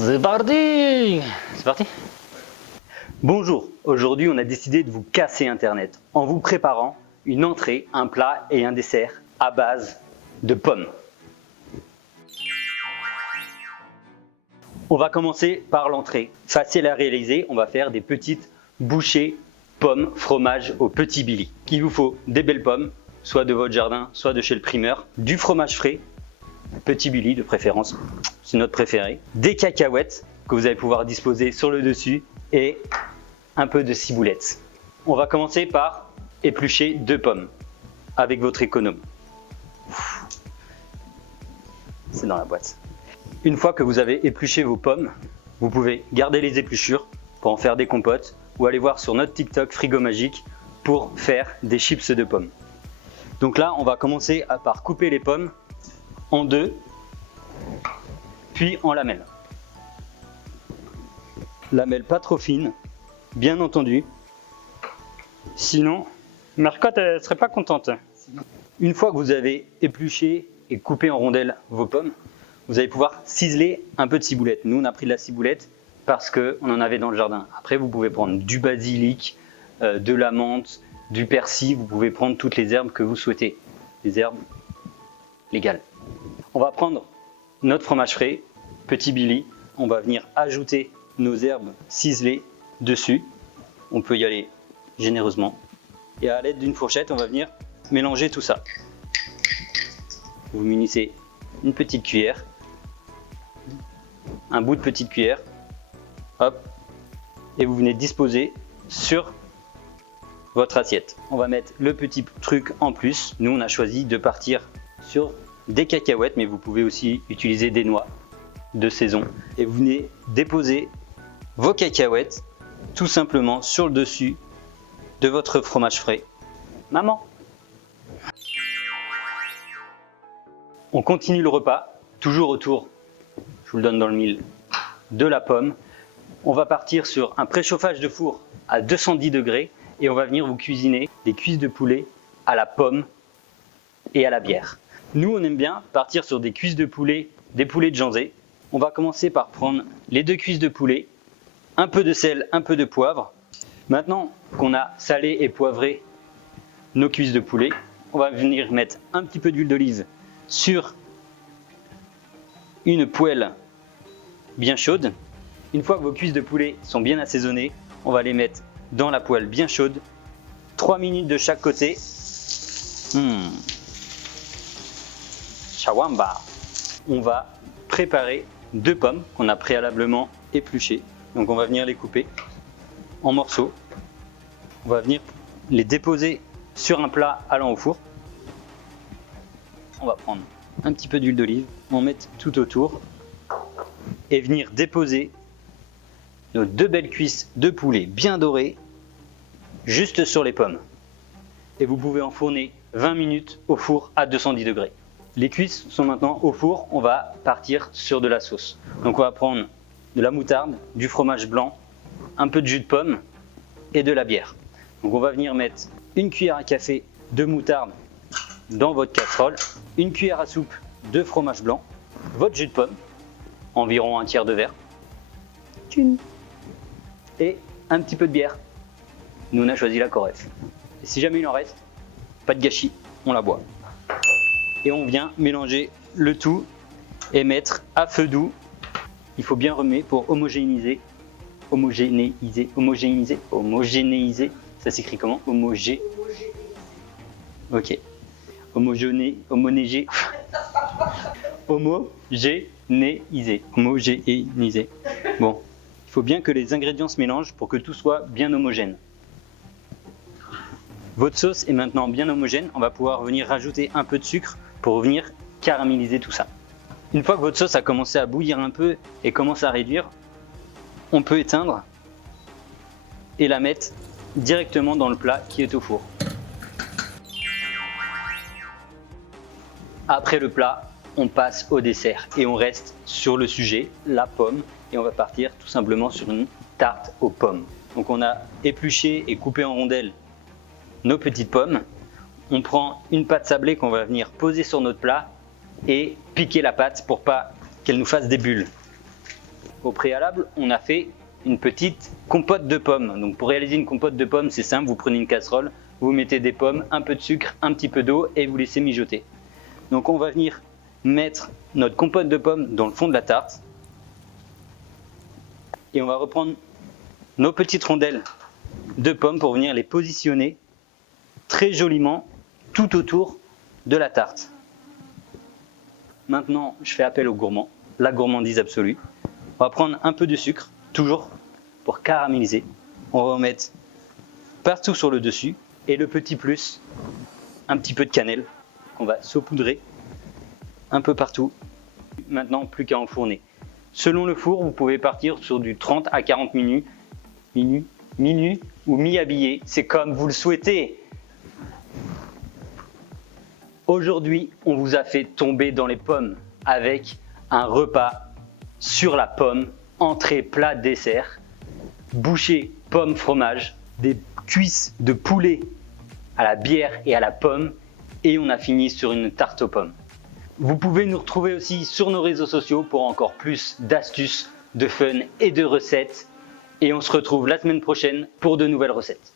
C'est parti! C'est parti? Bonjour, aujourd'hui on a décidé de vous casser Internet en vous préparant une entrée, un plat et un dessert à base de pommes. On va commencer par l'entrée. Facile à réaliser, on va faire des petites bouchées pommes fromage au petit Billy. Il vous faut des belles pommes, soit de votre jardin, soit de chez le primeur, du fromage frais, petit Billy de préférence, c'est notre préféré, des cacahuètes que vous allez pouvoir disposer sur le dessus et un peu de ciboulette. On va commencer par éplucher 2 pommes avec votre économe. C'est dans la boîte. Une fois que vous avez épluché vos pommes, vous pouvez garder les épluchures pour en faire des compotes ou aller voir sur notre TikTok Frigo Magique pour faire des chips de pommes. Donc là, on va commencer par couper les pommes en 2, puis en lamelles. Lamelles pas trop fines, bien entendu. Sinon, Marcotte ne serait pas contente. Une fois que vous avez épluché et coupé en rondelles vos pommes, vous allez pouvoir ciseler un peu de ciboulette. Nous, on a pris de la ciboulette parce qu'on en avait dans le jardin. Après, vous pouvez prendre du basilic, de la menthe, du persil. Vous pouvez prendre toutes les herbes que vous souhaitez. Des herbes légales. On va prendre notre fromage frais, petit Billy. On va venir ajouter nos herbes ciselées dessus. On peut y aller généreusement. Et à l'aide d'une fourchette, on va venir mélanger tout ça. Vous munissez une petite cuillère, un bout de petite cuillère, hop, et vous venez disposer sur votre assiette. On va mettre le petit truc en plus. Nous, on a choisi de partir sur des cacahuètes, mais vous pouvez aussi utiliser des noix de saison. Et vous venez déposer vos cacahuètes tout simplement sur le dessus de votre fromage frais. Maman! On continue le repas, toujours autour, je vous le donne dans le mille, de la pomme. On va partir sur un préchauffage de four à 210 degrés et on va venir vous cuisiner des cuisses de poulet à la pomme et à la bière. Nous, on aime bien partir sur des cuisses de poulet, des poulets de Janzé. On va commencer par prendre les 2 cuisses de poulet, un peu de sel, un peu de poivre. Maintenant qu'on a salé et poivré nos cuisses de poulet, on va venir mettre un petit peu d'huile d'olive sur une poêle bien chaude. Une fois que vos cuisses de poulet sont bien assaisonnées, on va les mettre dans la poêle bien chaude. 3 minutes de chaque côté. Shawamba. On va préparer 2 pommes qu'on a préalablement épluchées. Donc on va venir les couper en morceaux. On va venir les déposer sur un plat allant au four. On va prendre un petit peu d'huile d'olive, en mettre tout autour et venir déposer nos 2 belles cuisses de poulet bien dorées juste sur les pommes. Et vous pouvez enfourner 20 minutes au four à 210 degrés. Les cuisses sont maintenant au four, on va partir sur de la sauce. Donc on va prendre de la moutarde, du fromage blanc, un peu de jus de pomme et de la bière. Donc on va venir mettre une cuillère à café de moutarde dans votre casserole, une cuillère à soupe de fromage blanc, votre jus de pomme, environ un tiers de verre, et un petit peu de bière. Nous on a choisi la Coref. Et si jamais il en reste, pas de gâchis, on la boit. Et on vient mélanger le tout et mettre à feu doux. Il faut bien remuer pour homogénéiser. Ça s'écrit comment? Ok. Homogénéiser. Bon, il faut bien que les ingrédients se mélangent pour que tout soit bien homogène. Votre sauce est maintenant bien homogène. On va pouvoir venir rajouter un peu de sucre pour venir caraméliser tout ça. Une fois que votre sauce a commencé à bouillir un peu et commence à réduire, on peut éteindre et la mettre directement dans le plat qui est au four. Après le plat, on passe au dessert et on reste sur le sujet, la pomme, et on va partir tout simplement sur une tarte aux pommes. Donc on a épluché et coupé en rondelles nos petites pommes. On prend une pâte sablée qu'on va venir poser sur notre plat et piquer la pâte pour pas qu'elle nous fasse des bulles. Au préalable, on a fait une petite compote de pommes. Donc pour réaliser une compote de pommes, c'est simple, vous prenez une casserole, vous mettez des pommes, un peu de sucre, un petit peu d'eau et vous laissez mijoter. Donc on va venir mettre notre compote de pommes dans le fond de la tarte. Et on va reprendre nos petites rondelles de pommes pour venir les positionner très joliment tout autour de la tarte. Maintenant, je fais appel au gourmand, la gourmandise absolue. On va prendre un peu de sucre, toujours pour caraméliser. On va en mettre partout sur le dessus. Et le petit plus, un petit peu de cannelle qu'on va saupoudrer un peu partout. Maintenant, plus qu'à enfourner. Selon le four, vous pouvez partir sur du 30 à 40 minutes ou mi-habillé. C'est comme vous le souhaitez. Aujourd'hui, on vous a fait tomber dans les pommes avec un repas sur la pomme, entrée, plat, dessert, bouchée, pomme, fromage, des cuisses de poulet à la bière et à la pomme et on a fini sur une tarte aux pommes. Vous pouvez nous retrouver aussi sur nos réseaux sociaux pour encore plus d'astuces, de fun et de recettes et on se retrouve la semaine prochaine pour de nouvelles recettes.